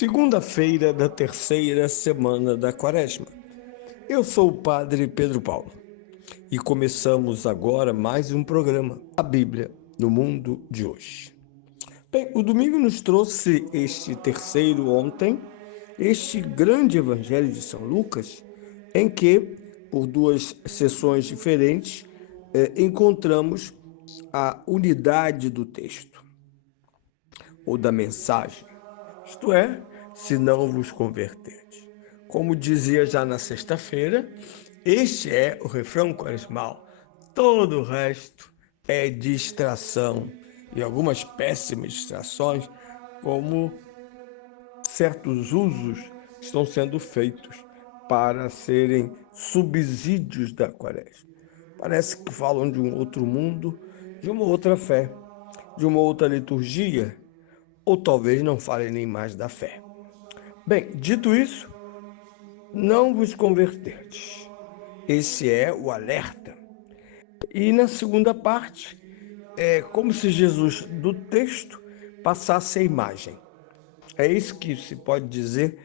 Segunda-feira da terceira semana da Quaresma. Eu sou o Padre Pedro Paulo e começamos agora mais um programa, a Bíblia no Mundo de Hoje. Bem, o domingo nos trouxe este terceiro ontem, este grande Evangelho de São Lucas, em que, por duas sessões diferentes, encontramos a unidade do texto ou da mensagem. Isto é, se não vos converterdes. Como dizia já na sexta-feira, este é o refrão quaresmal. Todo o resto é distração e algumas péssimas distrações, como certos usos estão sendo feitos para serem subsídios da Quaresma. Parece que falam de um outro mundo, de uma outra fé, de uma outra liturgia, ou talvez não falem nem mais da fé. Bem, dito isso, não vos converterdes. Esse é o alerta. E na segunda parte, é como se Jesus, do texto, passasse a imagem. É isso que se pode dizer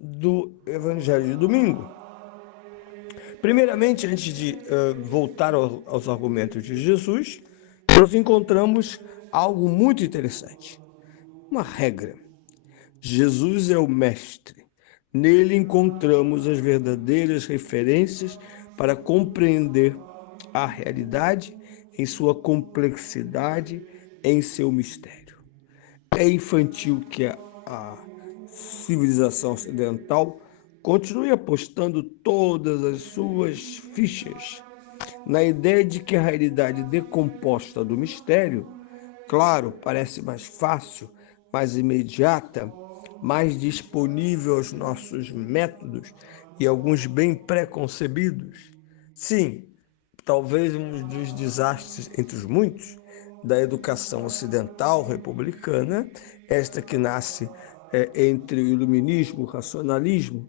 do Evangelho de domingo. Primeiramente, antes de voltar aos argumentos de Jesus, nós encontramos algo muito interessante. Uma regra. Jesus é o Mestre. Nele encontramos as verdadeiras referências para compreender a realidade em sua complexidade, em seu mistério. É infantil que a civilização ocidental continue apostando todas as suas fichas na ideia de que a realidade decomposta do mistério, claro, parece mais fácil, mais imediata, mais disponível aos nossos métodos e alguns bem preconcebidos. Sim, talvez um dos desastres entre os muitos da educação ocidental republicana, esta que nasce entre o iluminismo, o racionalismo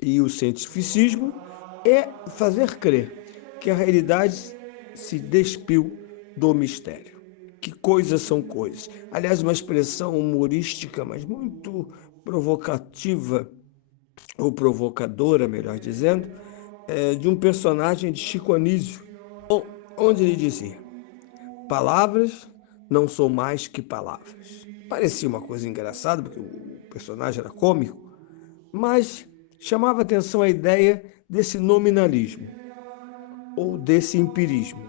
e o cientificismo, é fazer crer que a realidade se despiu do mistério. Que coisas são coisas? Aliás, uma expressão humorística, mas muito provocativa, ou provocadora, melhor dizendo, de um personagem de Chico Anísio, onde ele dizia: palavras não são mais que palavras. Parecia uma coisa engraçada, porque o personagem era cômico, mas chamava atenção a ideia desse nominalismo, ou desse empirismo,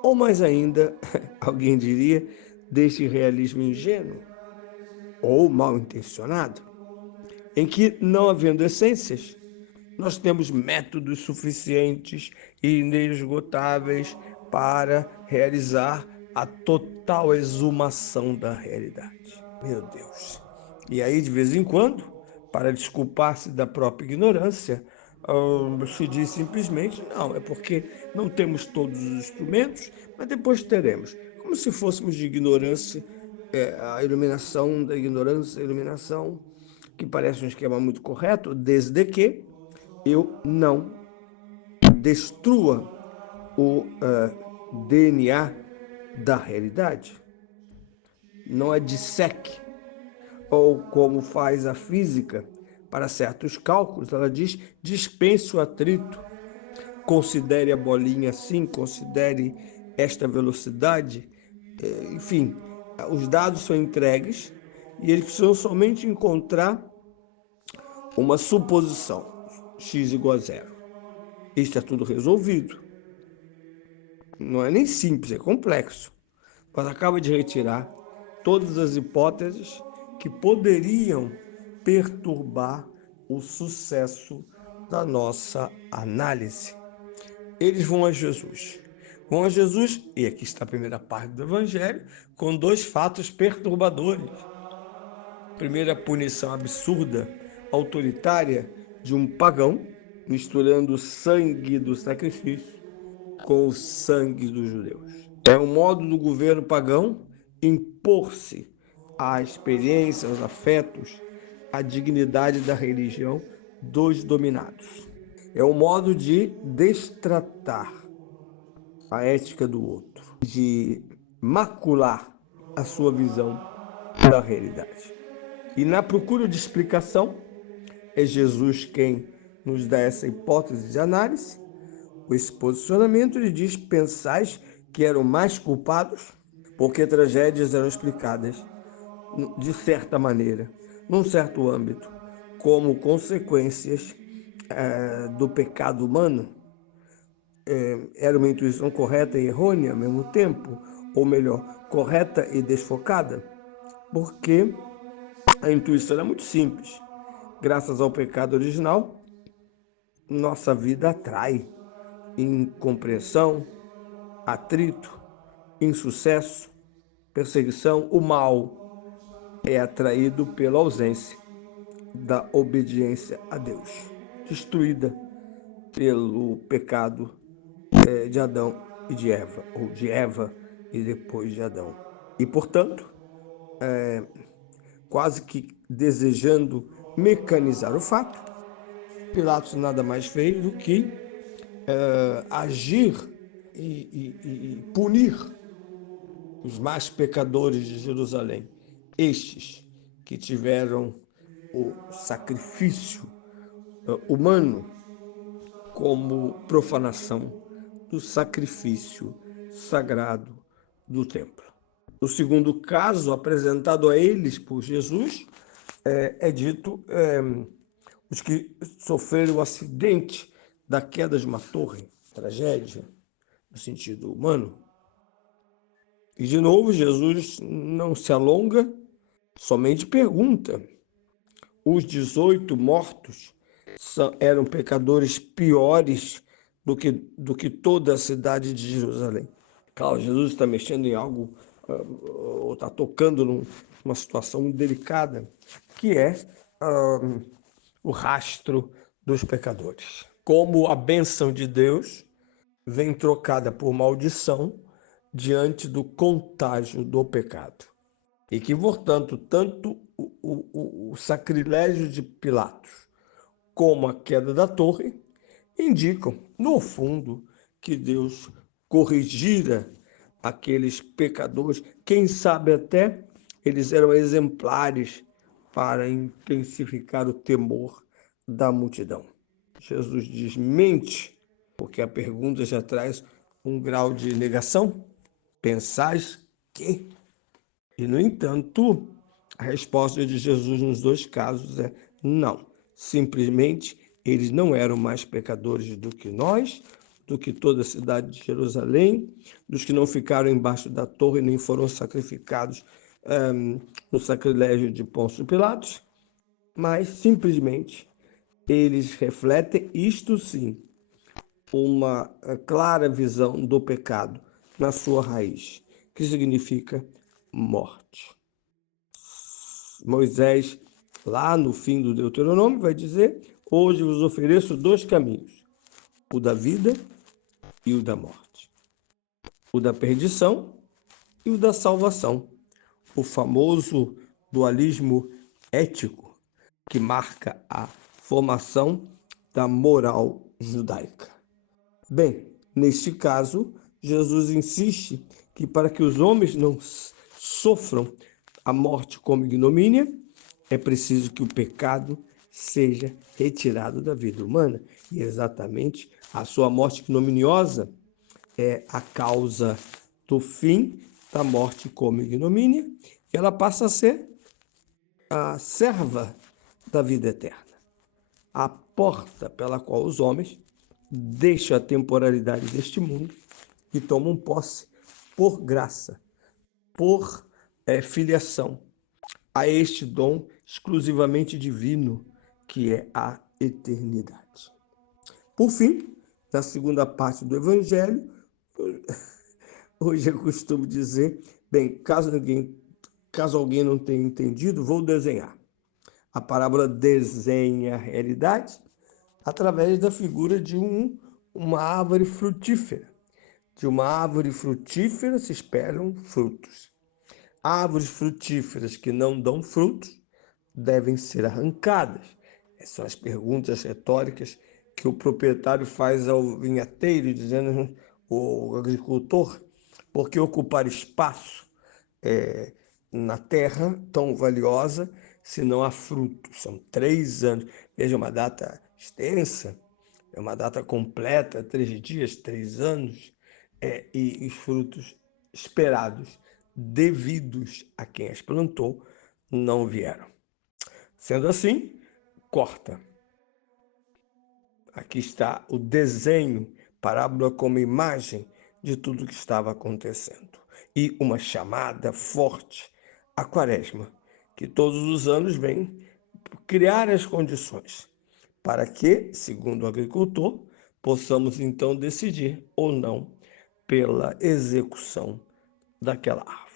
ou mais ainda, alguém diria, desse realismo ingênuo, ou mal intencionado, em que, não havendo essências, nós temos métodos suficientes e inesgotáveis para realizar a total exumação da realidade. Meu Deus! E aí, de vez em quando, para desculpar-se da própria ignorância, se diz simplesmente, não, é porque não temos todos os instrumentos, mas depois teremos. Como se fôssemos de ignorância, a iluminação da ignorância, a iluminação, que parece um esquema muito correto, desde que eu não destrua o DNA da realidade, não a disseque, ou como faz a física para certos cálculos, ela diz dispense o atrito, considere a bolinha assim, considere esta velocidade, enfim, os dados são entregues e eles precisam somente encontrar uma suposição, x igual a zero. Isto é tudo resolvido. Não é nem simples, é complexo. Mas acaba de retirar todas as hipóteses que poderiam perturbar o sucesso da nossa análise. Eles vão a Jesus. Vão a Jesus, e aqui está a primeira parte do Evangelho, com dois fatos perturbadores. Primeira, a punição absurda, autoritária de um pagão, misturando o sangue do sacrifício com o sangue dos judeus. É um modo do governo pagão impor-se à experiência, aos afetos, à dignidade da religião dos dominados. É um modo de destratar a ética do outro, de macular a sua visão da realidade. E na procura de explicação, é Jesus quem nos dá essa hipótese de análise. Esse posicionamento ele diz: pensais que eram mais culpados porque tragédias eram explicadas de certa maneira, num certo âmbito, como consequências do pecado humano. Era uma intuição correta e errônea ao mesmo tempo, ou melhor, correta e desfocada, porque a intuição é muito simples. Graças ao pecado original, nossa vida atrai incompreensão, atrito, insucesso, perseguição. O mal é atraído pela ausência da obediência a Deus, destruída pelo pecado de Adão e de Eva, ou de Eva e depois de Adão. E, portanto, quase que desejando mecanizar o fato, Pilatos nada mais fez do que agir e punir os mais pecadores de Jerusalém, estes que tiveram o sacrifício humano como profanação do sacrifício sagrado do templo. No segundo caso apresentado a eles por Jesus, é dito os que sofreram o acidente da queda de uma torre, tragédia no sentido humano. E de novo, Jesus não se alonga, somente pergunta: os 18 mortos eram pecadores piores do que toda a cidade de Jerusalém? Claro, Jesus está mexendo em algo, ou está tocando numa situação muito delicada, que é o rastro dos pecadores. Como a bênção de Deus vem trocada por maldição diante do contágio do pecado. E que, portanto, tanto o sacrilégio de Pilatos como a queda da torre indicam, no fundo, que Deus corrigira aqueles pecadores. Quem sabe até eles eram exemplares para intensificar o temor da multidão. Jesus desmente, porque a pergunta já traz um grau de negação. Pensais que? E, no entanto, a resposta de Jesus nos dois casos é não. Simplesmente, eles não eram mais pecadores do que nós, do que toda a cidade de Jerusalém, dos que não ficaram embaixo da torre nem foram sacrificados no sacrilégio de Pôncio Pilatos, mas simplesmente eles refletem, isto sim, uma clara visão do pecado na sua raiz, que significa morte. Moisés, lá no fim do Deuteronômio, vai dizer: hoje vos ofereço dois caminhos, o da vida e o da morte, o da perdição e o da salvação, o famoso dualismo ético que marca a formação da moral judaica. Bem, neste caso, Jesus insiste que para que os homens não sofram a morte como ignomínia, é preciso que o pecado seja retirado da vida humana. E exatamente a sua morte ignominiosa é a causa do fim da morte como ignomínia, e ela passa a ser a serva da vida eterna, a porta pela qual os homens deixam a temporalidade deste mundo e tomam posse por graça, por filiação, a este dom exclusivamente divino que é a eternidade. Por fim, na segunda parte do Evangelho, hoje eu costumo dizer, bem, caso alguém não tenha entendido, vou desenhar. A parábola desenha a realidade através da figura de uma árvore frutífera. De uma árvore frutífera se esperam frutos. Árvores frutíferas que não dão frutos devem ser arrancadas. Essas são as perguntas retóricas que o proprietário faz ao vinhateiro, dizendo o agricultor, por que ocupar espaço na terra tão valiosa se não há fruto. São 3 anos. Veja, uma data extensa, é uma data completa, 3 dias, 3 anos, e os frutos esperados, devidos a quem as plantou, não vieram. Sendo assim, corta. Aqui está o desenho, parábola como imagem de tudo que estava acontecendo. E uma chamada forte à quaresma, que todos os anos vem criar as condições para que, segundo o agricultor, possamos então decidir ou não pela execução daquela árvore.